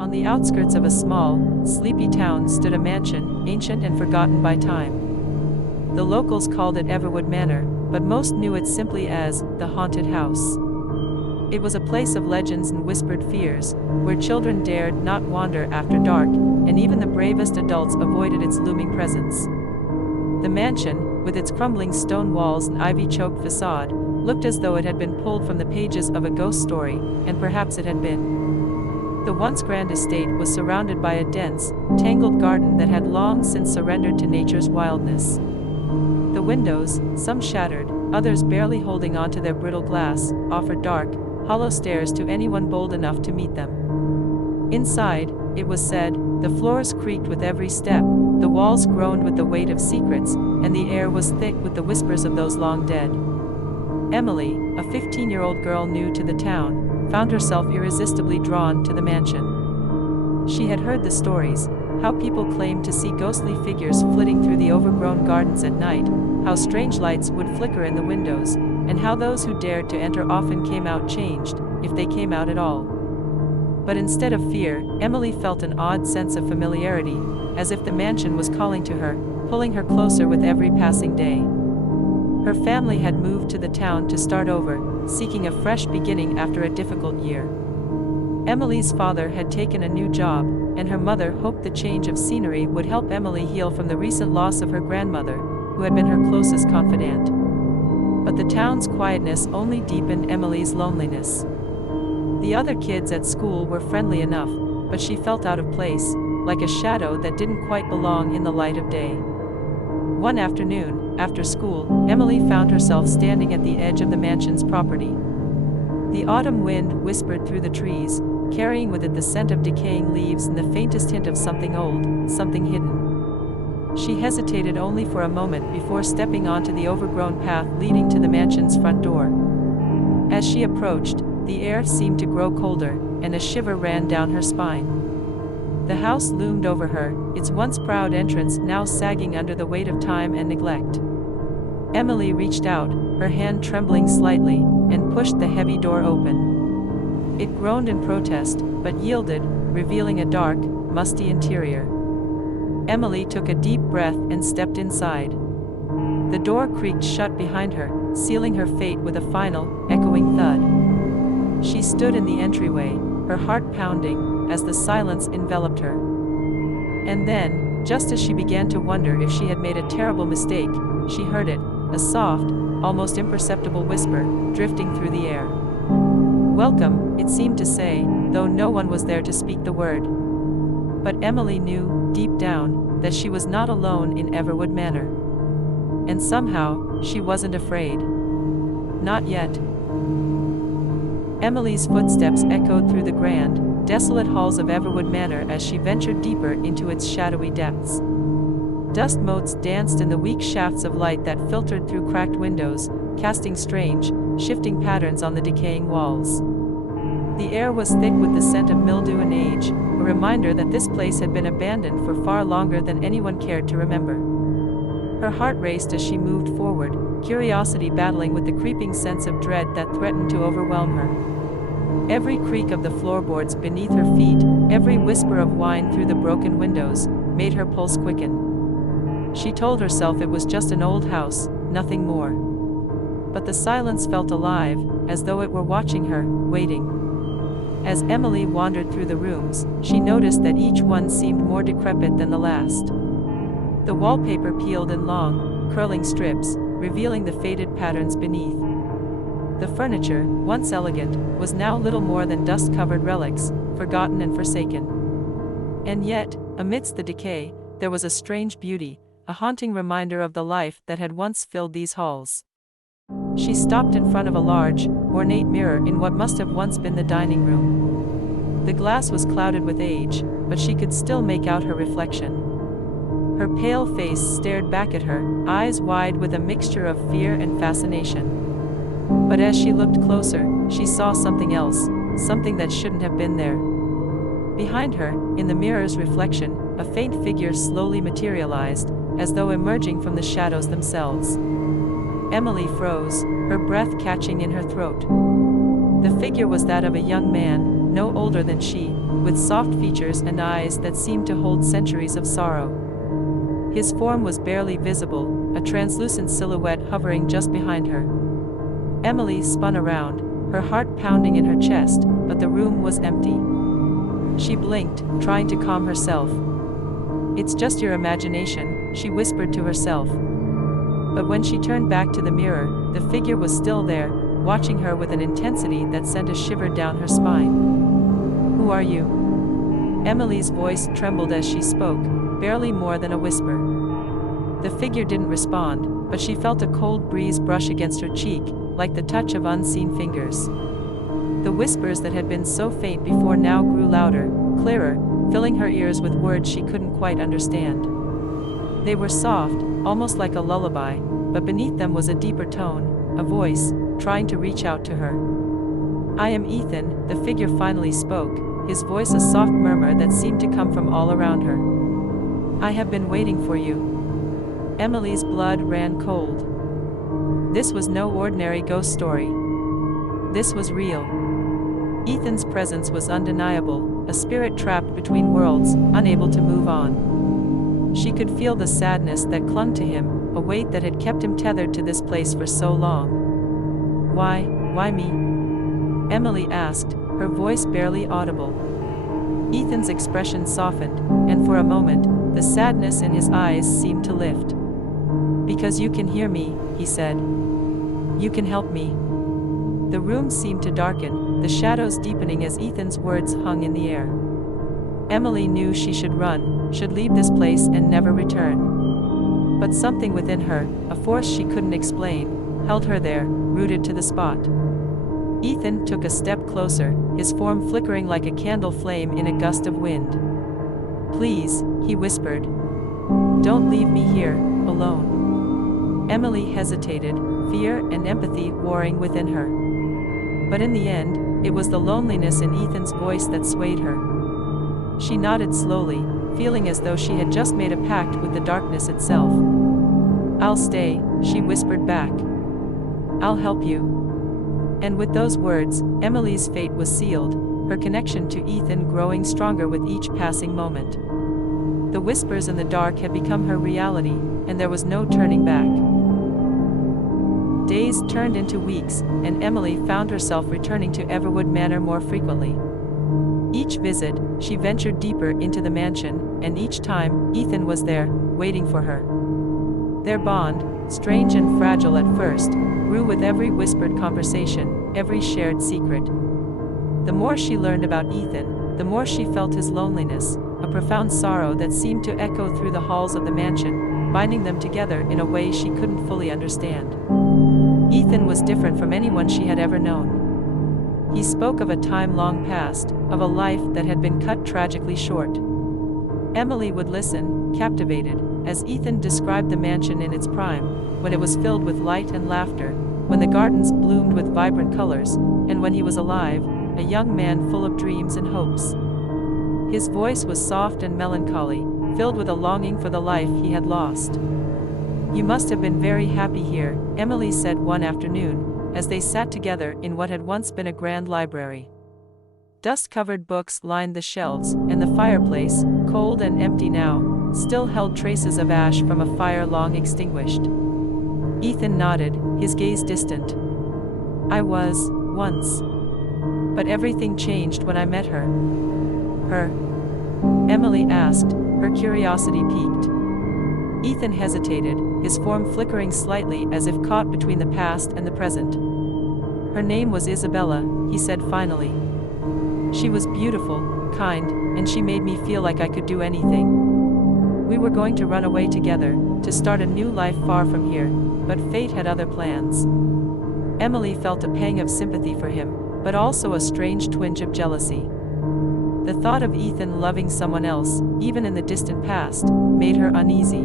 On the outskirts of a small, sleepy town stood a mansion, ancient and forgotten by time. The locals called it Everwood Manor, but most knew it simply as the haunted house. It was a place of legends and whispered fears, where children dared not wander after dark, and even the bravest adults avoided its looming presence. The mansion, with its crumbling stone walls and ivy-choked facade, looked as though it had been pulled from the pages of a ghost story, and perhaps it had been. The once grand estate was surrounded by a dense, tangled garden that had long since surrendered to nature's wildness. The windows, some shattered, others barely holding onto their brittle glass, offered dark, hollow stares to anyone bold enough to meet them. Inside, it was said, the floors creaked with every step, the walls groaned with the weight of secrets, and the air was thick with the whispers of those long dead. Emily, a 15-year-old girl new to the town, found herself irresistibly drawn to the mansion. She had heard the stories, how people claimed to see ghostly figures flitting through the overgrown gardens at night, how strange lights would flicker in the windows, and how those who dared to enter often came out changed, if they came out at all. But instead of fear, Emily felt an odd sense of familiarity, as if the mansion was calling to her, pulling her closer with every passing day. Her family had moved to the town to start over, seeking a fresh beginning after a difficult year. Emily's father had taken a new job, and her mother hoped the change of scenery would help Emily heal from the recent loss of her grandmother, who had been her closest confidant. But the town's quietness only deepened Emily's loneliness. The other kids at school were friendly enough, but she felt out of place, like a shadow that didn't quite belong in the light of day. One afternoon, after school, Emily found herself standing at the edge of the mansion's property. The autumn wind whispered through the trees, carrying with it the scent of decaying leaves and the faintest hint of something old, something hidden. She hesitated only for a moment before stepping onto the overgrown path leading to the mansion's front door. As she approached, the air seemed to grow colder, and a shiver ran down her spine. The house loomed over her, its once proud entrance now sagging under the weight of time and neglect. Emily reached out, her hand trembling slightly, and pushed the heavy door open. It groaned in protest, but yielded, revealing a dark, musty interior. Emily took a deep breath and stepped inside. The door creaked shut behind her, sealing her fate with a final, echoing thud. She stood in the entryway, her heart pounding, as the silence enveloped her. And then, just as she began to wonder if she had made a terrible mistake, she heard it, a soft, almost imperceptible whisper, drifting through the air. Welcome, it seemed to say, though no one was there to speak the word. But Emily knew, deep down, that she was not alone in Everwood Manor. And somehow, she wasn't afraid. Not yet. Emily's footsteps echoed through the grand, desolate halls of Everwood Manor as she ventured deeper into its shadowy depths. Dust motes danced in the weak shafts of light that filtered through cracked windows, casting strange, shifting patterns on the decaying walls. The air was thick with the scent of mildew and age, a reminder that this place had been abandoned for far longer than anyone cared to remember. Her heart raced as she moved forward, curiosity battling with the creeping sense of dread that threatened to overwhelm her. Every creak of the floorboards beneath her feet, every whisper of whine through the broken windows, made her pulse quicken. She told herself it was just an old house, nothing more. But the silence felt alive, as though it were watching her, waiting. As Emily wandered through the rooms, she noticed that each one seemed more decrepit than the last. The wallpaper peeled in long, curling strips, revealing the faded patterns beneath. The furniture, once elegant, was now little more than dust-covered relics, forgotten and forsaken. And yet, amidst the decay, there was a strange beauty, a haunting reminder of the life that had once filled these halls. She stopped in front of a large, ornate mirror in what must have once been the dining room. The glass was clouded with age, but she could still make out her reflection. Her pale face stared back at her, eyes wide with a mixture of fear and fascination. But as she looked closer, she saw something else, something that shouldn't have been there. Behind her, in the mirror's reflection, a faint figure slowly materialized, as though emerging from the shadows themselves. Emily froze, her breath catching in her throat. The figure was that of a young man, no older than she, with soft features and eyes that seemed to hold centuries of sorrow. His form was barely visible, a translucent silhouette hovering just behind her. Emily spun around, her heart pounding in her chest, but the room was empty. She blinked, trying to calm herself. "It's just your imagination," she whispered to herself. But when she turned back to the mirror, the figure was still there, watching her with an intensity that sent a shiver down her spine. "Who are you?" Emily's voice trembled as she spoke, barely more than a whisper. The figure didn't respond, but she felt a cold breeze brush against her cheek, like the touch of unseen fingers. The whispers that had been so faint before now grew louder, clearer, filling her ears with words she couldn't quite understand. They were soft, almost like a lullaby, but beneath them was a deeper tone, a voice, trying to reach out to her. "I am Ethan," the figure finally spoke, his voice a soft murmur that seemed to come from all around her. "I have been waiting for you." Emily's blood ran cold. This was no ordinary ghost story. This was real. Ethan's presence was undeniable, a spirit trapped between worlds, unable to move on. She could feel the sadness that clung to him, a weight that had kept him tethered to this place for so long. Why me?" Emily asked, her voice barely audible. Ethan's expression softened, and for a moment, the sadness in his eyes seemed to lift. "Because you can hear me," he said. "You can help me." The room seemed to darken, the shadows deepening as Ethan's words hung in the air. Emily knew she should run, should leave this place and never return. But something within her, a force she couldn't explain, held her there, rooted to the spot. Ethan took a step closer, his form flickering like a candle flame in a gust of wind. "Please," he whispered. "Don't leave me here, alone." Emily hesitated, fear and empathy warring within her. But in the end, it was the loneliness in Ethan's voice that swayed her. She nodded slowly, feeling as though she had just made a pact with the darkness itself. "I'll stay," she whispered back. "I'll help you." And with those words, Emily's fate was sealed, her connection to Ethan growing stronger with each passing moment. The whispers in the dark had become her reality, and there was no turning back. Days turned into weeks, and Emily found herself returning to Everwood Manor more frequently. Each visit, she ventured deeper into the mansion, and each time, Ethan was there, waiting for her. Their bond, strange and fragile at first, grew with every whispered conversation, every shared secret. The more she learned about Ethan, the more she felt his loneliness, a profound sorrow that seemed to echo through the halls of the mansion, binding them together in a way she couldn't fully understand. Ethan was different from anyone she had ever known. He spoke of a time long past, of a life that had been cut tragically short. Emily would listen, captivated, as Ethan described the mansion in its prime, when it was filled with light and laughter, when the gardens bloomed with vibrant colors, and when he was alive, a young man full of dreams and hopes. His voice was soft and melancholy, filled with a longing for the life he had lost. "You must have been very happy here," Emily said one afternoon, as they sat together in what had once been a grand library. Dust-covered books lined the shelves, and the fireplace, cold and empty now, still held traces of ash from a fire long extinguished. Ethan nodded, his gaze distant. "I was, once. But everything changed when I met her." "Her?" Emily asked, her curiosity piqued. Ethan hesitated, his form flickering slightly as if caught between the past and the present. "Her name was Isabella," he said finally. "She was beautiful, kind, and she made me feel like I could do anything. We were going to run away together, to start a new life far from here, but fate had other plans." Emily felt a pang of sympathy for him, but also a strange twinge of jealousy. The thought of Ethan loving someone else, even in the distant past, made her uneasy.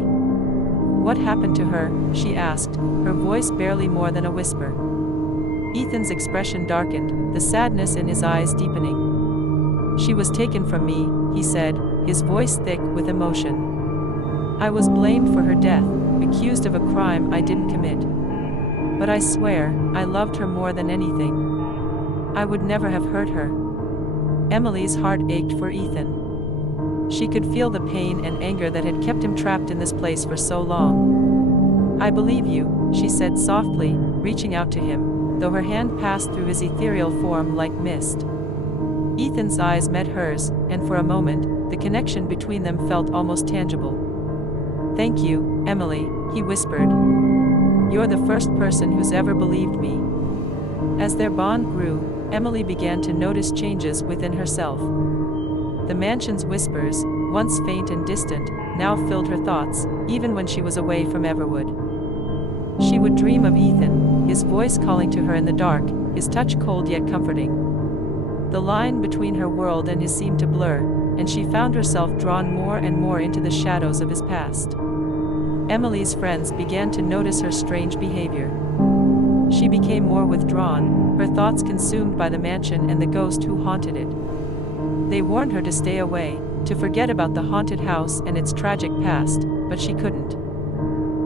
"What happened to her?" she asked, her voice barely more than a whisper. Ethan's expression darkened, the sadness in his eyes deepening. "She was taken from me," he said, his voice thick with emotion. "I was blamed for her death, accused of a crime I didn't commit. But I swear, I loved her more than anything. I would never have hurt her." Emily's heart ached for Ethan. She could feel the pain and anger that had kept him trapped in this place for so long. "I believe you," she said softly, reaching out to him, though her hand passed through his ethereal form like mist. Ethan's eyes met hers, and for a moment, the connection between them felt almost tangible. "Thank you, Emily," he whispered. "You're the first person who's ever believed me." As their bond grew, Emily began to notice changes within herself. The mansion's whispers, once faint and distant, now filled her thoughts, even when she was away from Everwood. She would dream of Ethan, his voice calling to her in the dark, his touch cold yet comforting. The line between her world and his seemed to blur, and she found herself drawn more and more into the shadows of his past. Emily's friends began to notice her strange behavior. She became more withdrawn, her thoughts consumed by the mansion and the ghost who haunted it. They warned her to stay away, to forget about the haunted house and its tragic past, but she couldn't.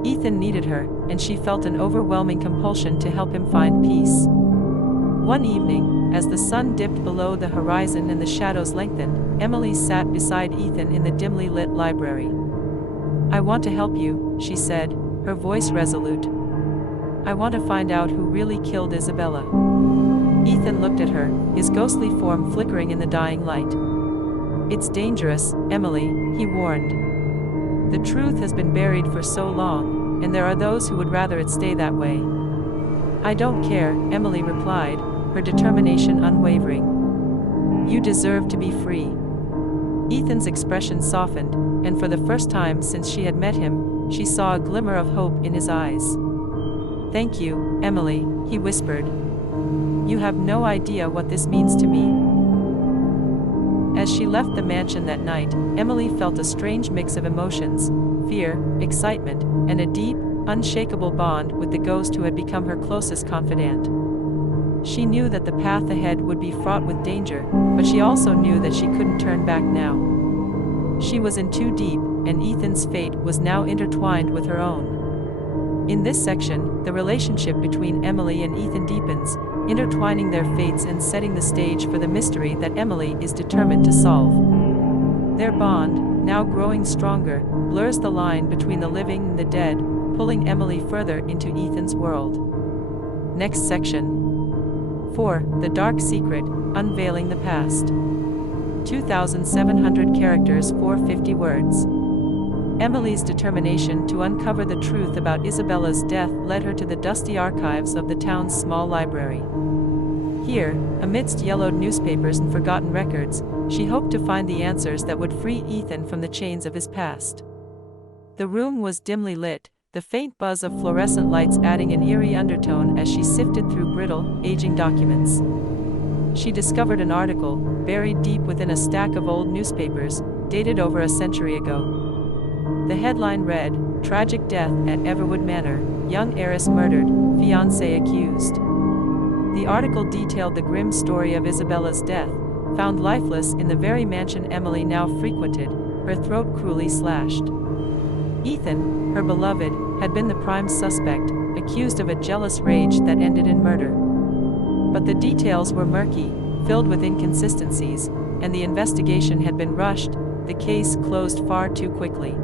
Ethan needed her, and she felt an overwhelming compulsion to help him find peace. One evening, as the sun dipped below the horizon and the shadows lengthened, Emily sat beside Ethan in the dimly lit library. "I want to help you," she said, her voice resolute. "I want to find out who really killed Isabella." Ethan looked at her, his ghostly form flickering in the dying light. "It's dangerous, Emily," he warned. "The truth has been buried for so long, and there are those who would rather it stay that way." "I don't care," Emily replied, her determination unwavering. "You deserve to be free." Ethan's expression softened, and for the first time since she had met him, she saw a glimmer of hope in his eyes. "Thank you, Emily," he whispered. "You have no idea what this means to me." As she left the mansion that night, Emily felt a strange mix of emotions: fear, excitement, and a deep, unshakable bond with the ghost who had become her closest confidant. She knew that the path ahead would be fraught with danger, but she also knew that she couldn't turn back now. She was in too deep, and Ethan's fate was now intertwined with her own. In this section, the relationship between Emily and Ethan deepens, intertwining their fates and setting the stage for the mystery that Emily is determined to solve. Their bond, now growing stronger, blurs the line between the living and the dead, pulling Emily further into Ethan's world. Next section. 4. The Dark Secret, Unveiling the Past. 2,700 characters, 450 words. Emily's determination to uncover the truth about Isabella's death led her to the dusty archives of the town's small library. Here, amidst yellowed newspapers and forgotten records, she hoped to find the answers that would free Ethan from the chains of his past. The room was dimly lit, the faint buzz of fluorescent lights adding an eerie undertone as she sifted through brittle, aging documents. She discovered an article, buried deep within a stack of old newspapers, dated over a century ago. The headline read, "Tragic Death at Everwood Manor, Young Heiress Murdered, Fiancé Accused." The article detailed the grim story of Isabella's death, found lifeless in the very mansion Emily now frequented, her throat cruelly slashed. Ethan, her beloved, had been the prime suspect, accused of a jealous rage that ended in murder. But the details were murky, filled with inconsistencies, and the investigation had been rushed, the case closed far too quickly.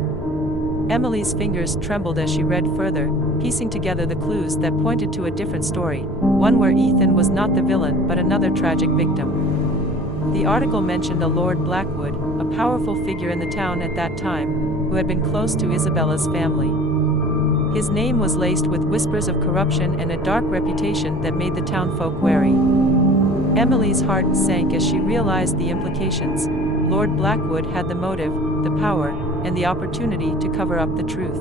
Emily's fingers trembled as she read further, piecing together the clues that pointed to a different story, one where Ethan was not the villain but another tragic victim. The article mentioned a Lord Blackwood, a powerful figure in the town at that time, who had been close to Isabella's family. His name was laced with whispers of corruption and a dark reputation that made the townfolk wary. Emily's heart sank as she realized the implications. Lord Blackwood had the motive, the power, and the opportunity to cover up the truth.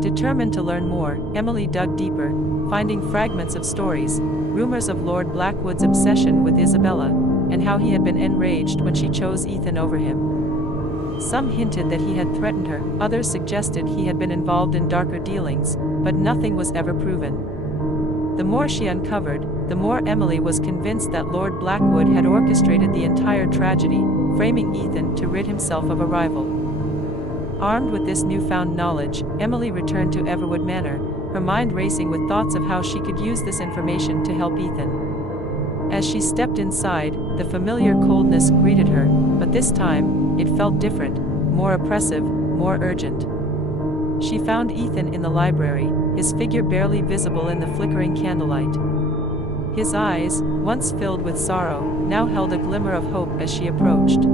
Determined to learn more, Emily dug deeper, finding fragments of stories, rumors of Lord Blackwood's obsession with Isabella, and how he had been enraged when she chose Ethan over him. Some hinted that he had threatened her, others suggested he had been involved in darker dealings, but nothing was ever proven. The more she uncovered, the more Emily was convinced that Lord Blackwood had orchestrated the entire tragedy, framing Ethan to rid himself of a rival. Armed with this newfound knowledge, Emily returned to Everwood Manor, her mind racing with thoughts of how she could use this information to help Ethan. As she stepped inside, the familiar coldness greeted her, but this time, it felt different, more oppressive, more urgent. She found Ethan in the library, his figure barely visible in the flickering candlelight. His eyes, once filled with sorrow, now held a glimmer of hope as she approached.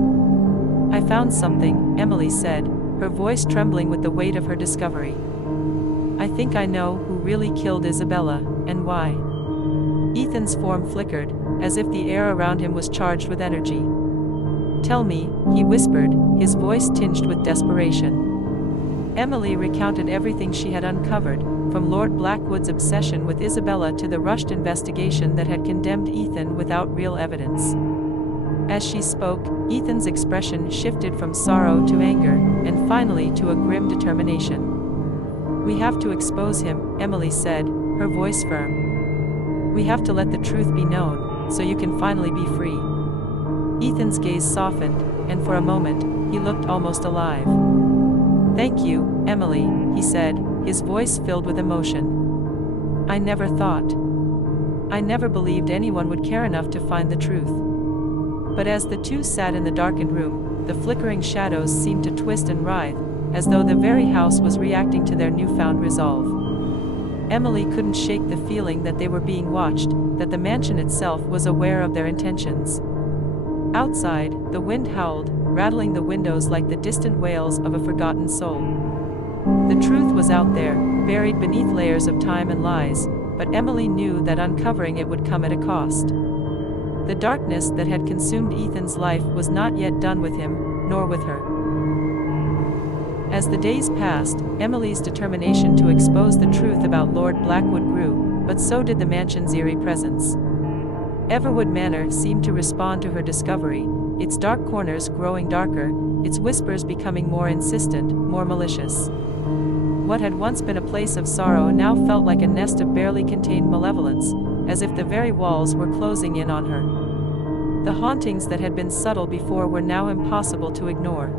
"I found something," Emily said, her voice trembling with the weight of her discovery. "I think I know who really killed Isabella, and why." Ethan's form flickered, as if the air around him was charged with energy. "Tell me," he whispered, his voice tinged with desperation. Emily recounted everything she had uncovered, from Lord Blackwood's obsession with Isabella to the rushed investigation that had condemned Ethan without real evidence. As she spoke, Ethan's expression shifted from sorrow to anger, and finally to a grim determination. "We have to expose him," Emily said, her voice firm. "We have to let the truth be known, so you can finally be free." Ethan's gaze softened, and for a moment, he looked almost alive. "Thank you, Emily," he said, his voice filled with emotion. I never believed anyone would care enough to find the truth." But as the two sat in the darkened room, the flickering shadows seemed to twist and writhe, as though the very house was reacting to their newfound resolve. Emily couldn't shake the feeling that they were being watched, that the mansion itself was aware of their intentions. Outside, the wind howled, rattling the windows like the distant wails of a forgotten soul. The truth was out there, buried beneath layers of time and lies, but Emily knew that uncovering it would come at a cost. The darkness that had consumed Ethan's life was not yet done with him, nor with her. As the days passed, Emily's determination to expose the truth about Lord Blackwood grew, but so did the mansion's eerie presence. Everwood Manor seemed to respond to her discovery, its dark corners growing darker, its whispers becoming more insistent, more malicious. What had once been a place of sorrow now felt like a nest of barely contained malevolence, as if the very walls were closing in on her. The hauntings that had been subtle before were now impossible to ignore.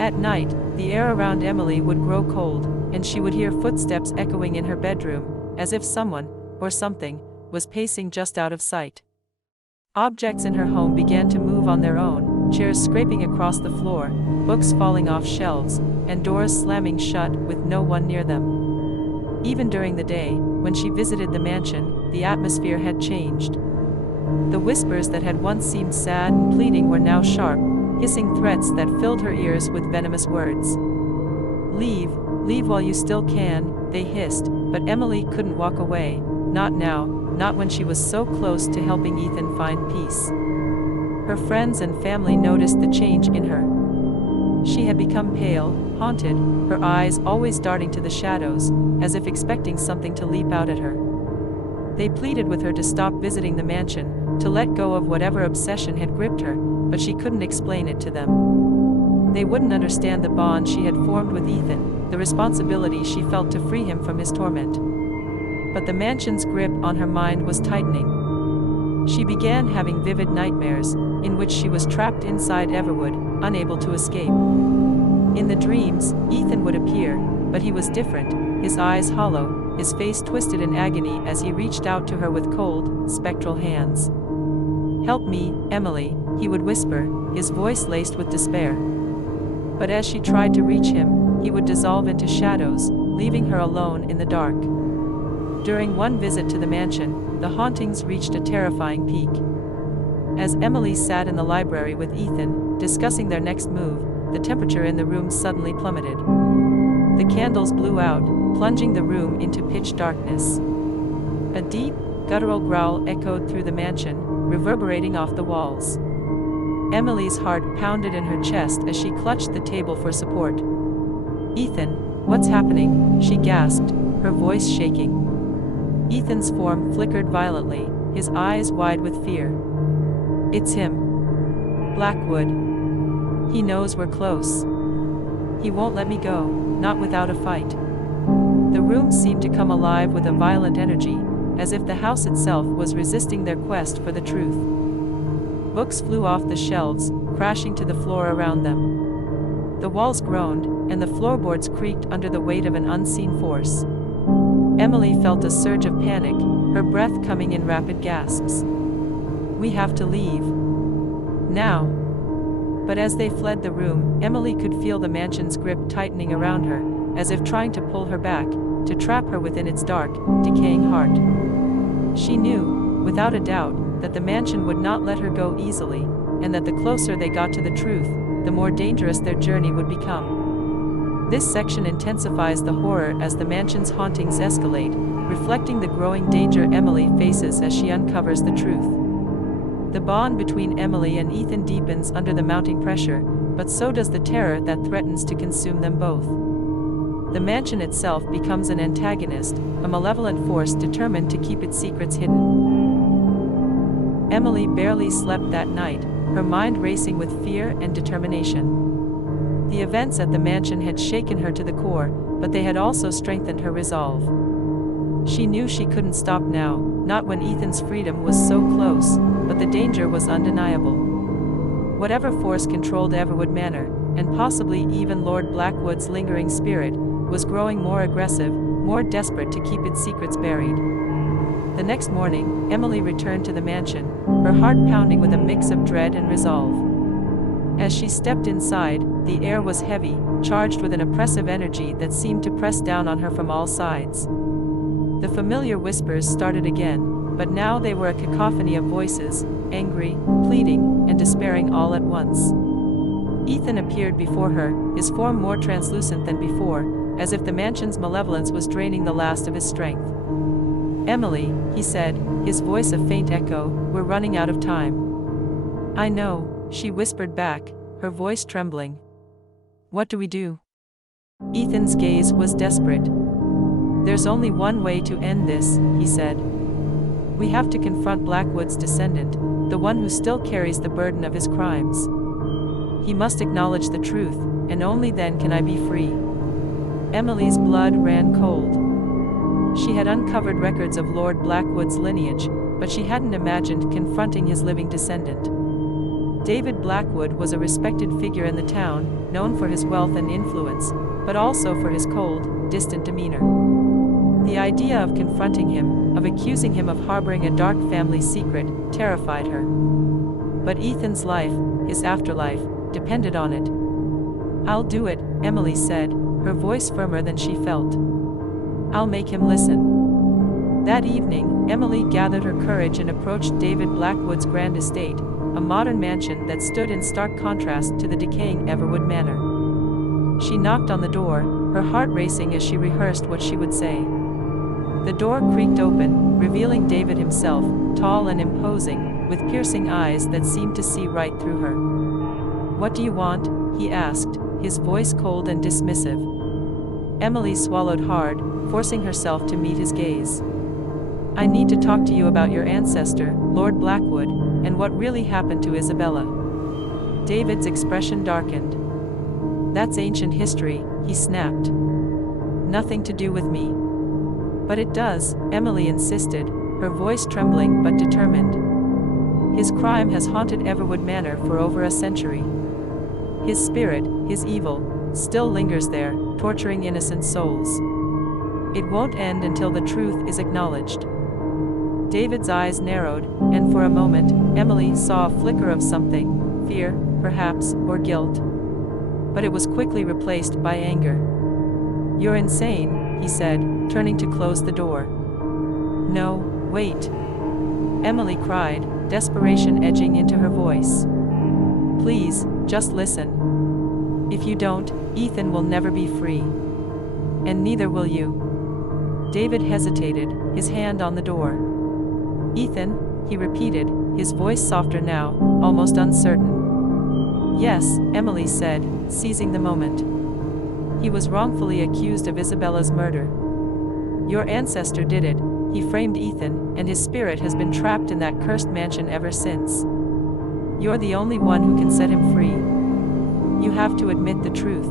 At night, the air around Emily would grow cold, and she would hear footsteps echoing in her bedroom, as if someone, or something, was pacing just out of sight. Objects in her home began to move on their own, chairs scraping across the floor, books falling off shelves, and doors slamming shut with no one near them. Even during the day, when she visited the mansion, the atmosphere had changed. The whispers that had once seemed sad and pleading were now sharp, hissing threats that filled her ears with venomous words. "Leave, leave while you still can," they hissed, but Emily couldn't walk away, not now, not when she was so close to helping Ethan find peace. Her friends and family noticed the change in her. She had become pale, haunted, her eyes always darting to the shadows, as if expecting something to leap out at her. They pleaded with her to stop visiting the mansion, to let go of whatever obsession had gripped her, but she couldn't explain it to them. They wouldn't understand the bond she had formed with Ethan, the responsibility she felt to free him from his torment. But the mansion's grip on her mind was tightening. She began having vivid nightmares, in which she was trapped inside Everwood, unable to escape. In the dreams, Ethan would appear, but he was different, his eyes hollow, his face twisted in agony as he reached out to her with cold, spectral hands. "Help me, Emily," he would whisper, his voice laced with despair. But as she tried to reach him, he would dissolve into shadows, leaving her alone in the dark. During one visit to the mansion, the hauntings reached a terrifying peak. As Emily sat in the library with Ethan, discussing their next move, the temperature in the room suddenly plummeted. The candles blew out, plunging the room into pitch darkness. A deep, guttural growl echoed through the mansion, reverberating off the walls. Emily's heart pounded in her chest as she clutched the table for support. "Ethan, what's happening?" she gasped, her voice shaking. Ethan's form flickered violently, his eyes wide with fear. "It's him. Blackwood. He knows we're close. He won't let me go, not without a fight." The room seemed to come alive with a violent energy, as if the house itself was resisting their quest for the truth. Books flew off the shelves, crashing to the floor around them. The walls groaned, and the floorboards creaked under the weight of an unseen force. Emily felt a surge of panic, her breath coming in rapid gasps. We have to leave. Now. But as they fled the room, Emily could feel the mansion's grip tightening around her, as if trying to pull her back, to trap her within its dark, decaying heart. She knew, without a doubt, that the mansion would not let her go easily, and that the closer they got to the truth, the more dangerous their journey would become. This section intensifies the horror as the mansion's hauntings escalate, reflecting the growing danger Emily faces as she uncovers the truth. The bond between Emily and Ethan deepens under the mounting pressure, but so does the terror that threatens to consume them both. The mansion itself becomes an antagonist, a malevolent force determined to keep its secrets hidden. Emily barely slept that night, her mind racing with fear and determination. The events at the mansion had shaken her to the core, but they had also strengthened her resolve. She knew she couldn't stop now, not when Ethan's freedom was so close, but the danger was undeniable. Whatever force controlled Everwood Manor, and possibly even Lord Blackwood's lingering spirit, was growing more aggressive, more desperate to keep its secrets buried. The next morning, Emily returned to the mansion, her heart pounding with a mix of dread and resolve. As she stepped inside, the air was heavy, charged with an oppressive energy that seemed to press down on her from all sides. The familiar whispers started again, but now they were a cacophony of voices, angry, pleading, and despairing all at once. Ethan appeared before her, his form more translucent than before, as if the mansion's malevolence was draining the last of his strength. "Emily," he said, his voice a faint echo, "we're running out of time." "I know," she whispered back, her voice trembling. "What do we do?" Ethan's gaze was desperate. "There's only one way to end this," he said. "We have to confront Blackwood's descendant, the one who still carries the burden of his crimes. He must acknowledge the truth, and only then can I be free." Emily's blood ran cold. She had uncovered records of Lord Blackwood's lineage, but she hadn't imagined confronting his living descendant. David Blackwood was a respected figure in the town, known for his wealth and influence, but also for his cold, distant demeanor. The idea of confronting him, of accusing him of harboring a dark family secret, terrified her. But Ethan's life, his afterlife, depended on it. "I'll do it," Emily said, her voice firmer than she felt. "I'll make him listen." That evening, Emily gathered her courage and approached David Blackwood's grand estate, a modern mansion that stood in stark contrast to the decaying Everwood Manor. She knocked on the door, her heart racing as she rehearsed what she would say. The door creaked open, revealing David himself, tall and imposing, with piercing eyes that seemed to see right through her. "What do you want?" he asked, his voice cold and dismissive. Emily swallowed hard, forcing herself to meet his gaze. "I need to talk to you about your ancestor, Lord Blackwood, and what really happened to Isabella." David's expression darkened. "That's ancient history," he snapped. "Nothing to do with me." "But it does," Emily insisted, her voice trembling but determined. "His crime has haunted Everwood Manor for over a century. His spirit, his evil, still lingers there, torturing innocent souls. It won't end until the truth is acknowledged." David's eyes narrowed, and for a moment, Emily saw a flicker of something, fear, perhaps, or guilt. But it was quickly replaced by anger. "You're insane," he said, turning to close the door. "No, wait," Emily cried, desperation edging into her voice. "Please, just listen. If you don't, Ethan will never be free. And neither will you." David hesitated, his hand on the door. "Ethan," he repeated, his voice softer now, almost uncertain. "Yes," Emily said, seizing the moment. "He was wrongfully accused of Isabella's murder. Your ancestor did it," he framed Ethan, "and his spirit has been trapped in that cursed mansion ever since. You're the only one who can set him free. You have to admit the truth."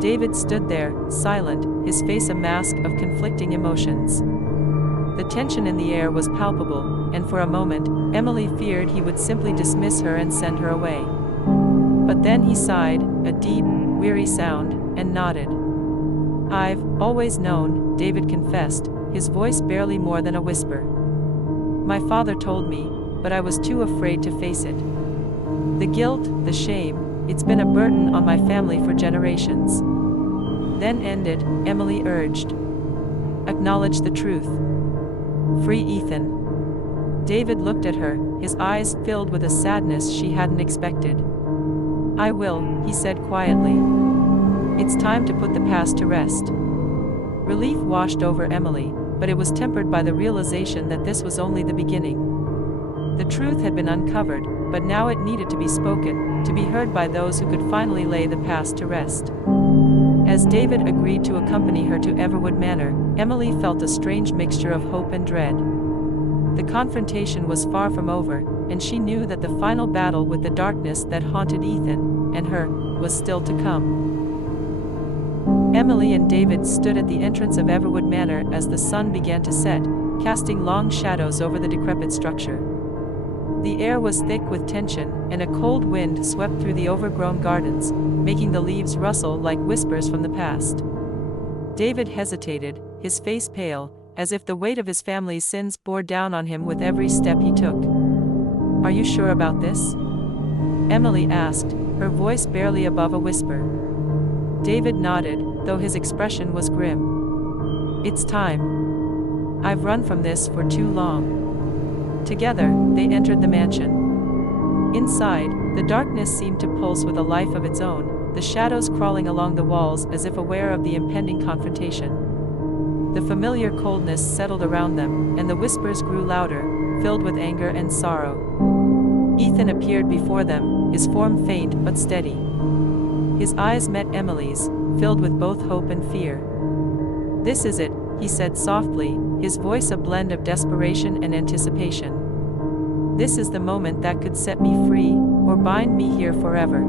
David stood there, silent, his face a mask of conflicting emotions. The tension in the air was palpable, and for a moment, Emily feared he would simply dismiss her and send her away. But then he sighed, a deep, weary sound, and nodded. "I've always known," David confessed, his voice barely more than a whisper. "My father told me, but I was too afraid to face it. The guilt, the shame, it's been a burden on my family for generations. Then ended, Emily urged. Acknowledge the truth. Free Ethan. David looked at her, his eyes filled with a sadness she hadn't expected. I will, he said quietly. It's time to put the past to rest. Relief washed over Emily, but it was tempered by the realization that this was only the beginning. The truth had been uncovered, but now it needed to be spoken, to be heard by those who could finally lay the past to rest. As David agreed to accompany her to Everwood Manor, Emily felt a strange mixture of hope and dread. The confrontation was far from over, and she knew that the final battle with the darkness that haunted Ethan and her was still to come. Emily and David stood at the entrance of Everwood Manor as the sun began to set, casting long shadows over the decrepit structure. The air was thick with tension, and a cold wind swept through the overgrown gardens, making the leaves rustle like whispers from the past. David hesitated, his face pale, as if the weight of his family's sins bore down on him with every step he took. Are you sure about this? Emily asked, her voice barely above a whisper. David nodded, though his expression was grim. It's time. I've run from this for too long. Together, they entered the mansion. Inside, the darkness seemed to pulse with a life of its own, the shadows crawling along the walls as if aware of the impending confrontation. The familiar coldness settled around them, and the whispers grew louder, filled with anger and sorrow. Ethan appeared before them, his form faint but steady. His eyes met Emily's, filled with both hope and fear. This is it, he said softly, his voice a blend of desperation and anticipation. This is the moment that could set me free, or bind me here forever.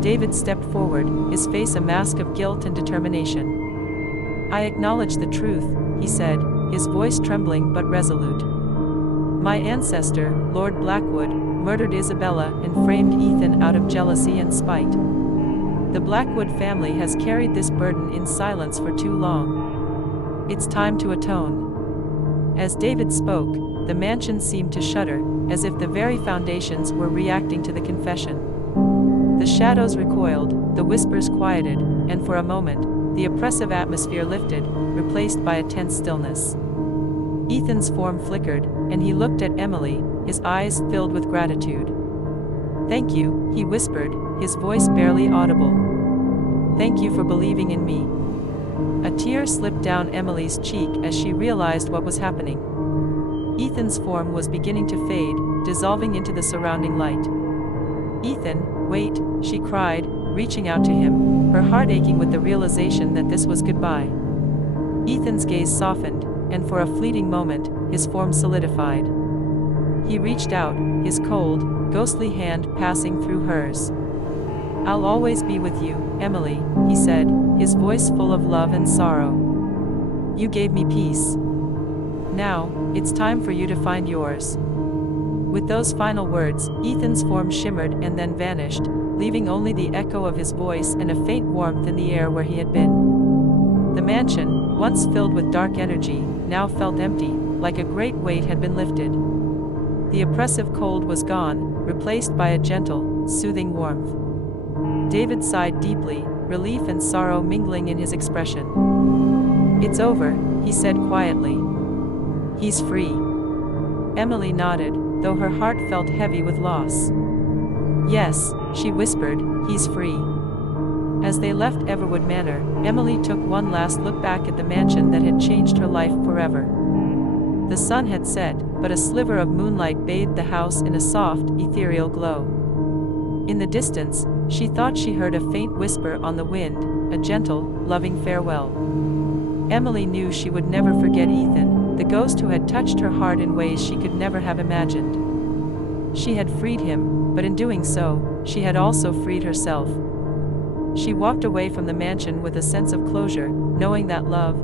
David stepped forward, his face a mask of guilt and determination. I acknowledge the truth, he said, his voice trembling but resolute. My ancestor, Lord Blackwood, murdered Isabella and framed Ethan out of jealousy and spite. The Blackwood family has carried this burden in silence for too long. It's time to atone. As David spoke, the mansion seemed to shudder, as if the very foundations were reacting to the confession. The shadows recoiled, the whispers quieted, and for a moment, the oppressive atmosphere lifted, replaced by a tense stillness. Ethan's form flickered, and he looked at Emily, his eyes filled with gratitude. Thank you, he whispered, his voice barely audible. Thank you for believing in me. A tear slipped down Emily's cheek as she realized what was happening. Ethan's form was beginning to fade, dissolving into the surrounding light. Ethan, wait, she cried, reaching out to him, her heart aching with the realization that this was goodbye. Ethan's gaze softened, and for a fleeting moment, his form solidified. He reached out, his cold, ghostly hand passing through hers. I'll always be with you, Emily, he said, his voice full of love and sorrow. You gave me peace. Now, it's time for you to find yours. With those final words, Ethan's form shimmered and then vanished, leaving only the echo of his voice and a faint warmth in the air where he had been. The mansion, once filled with dark energy, now felt empty, like a great weight had been lifted. The oppressive cold was gone, replaced by a gentle, soothing warmth. David sighed deeply, relief and sorrow mingling in his expression. It's over, he said quietly. He's free. Emily nodded, though her heart felt heavy with loss. Yes, she whispered, he's free. As they left Everwood Manor, Emily took one last look back at the mansion that had changed her life forever. The sun had set, but a sliver of moonlight bathed the house in a soft, ethereal glow. In the distance, she thought she heard a faint whisper on the wind, a gentle, loving farewell. Emily knew she would never forget Ethan, the ghost who had touched her heart in ways she could never have imagined. She had freed him, but in doing so, she had also freed herself. She walked away from the mansion with a sense of closure, knowing that love,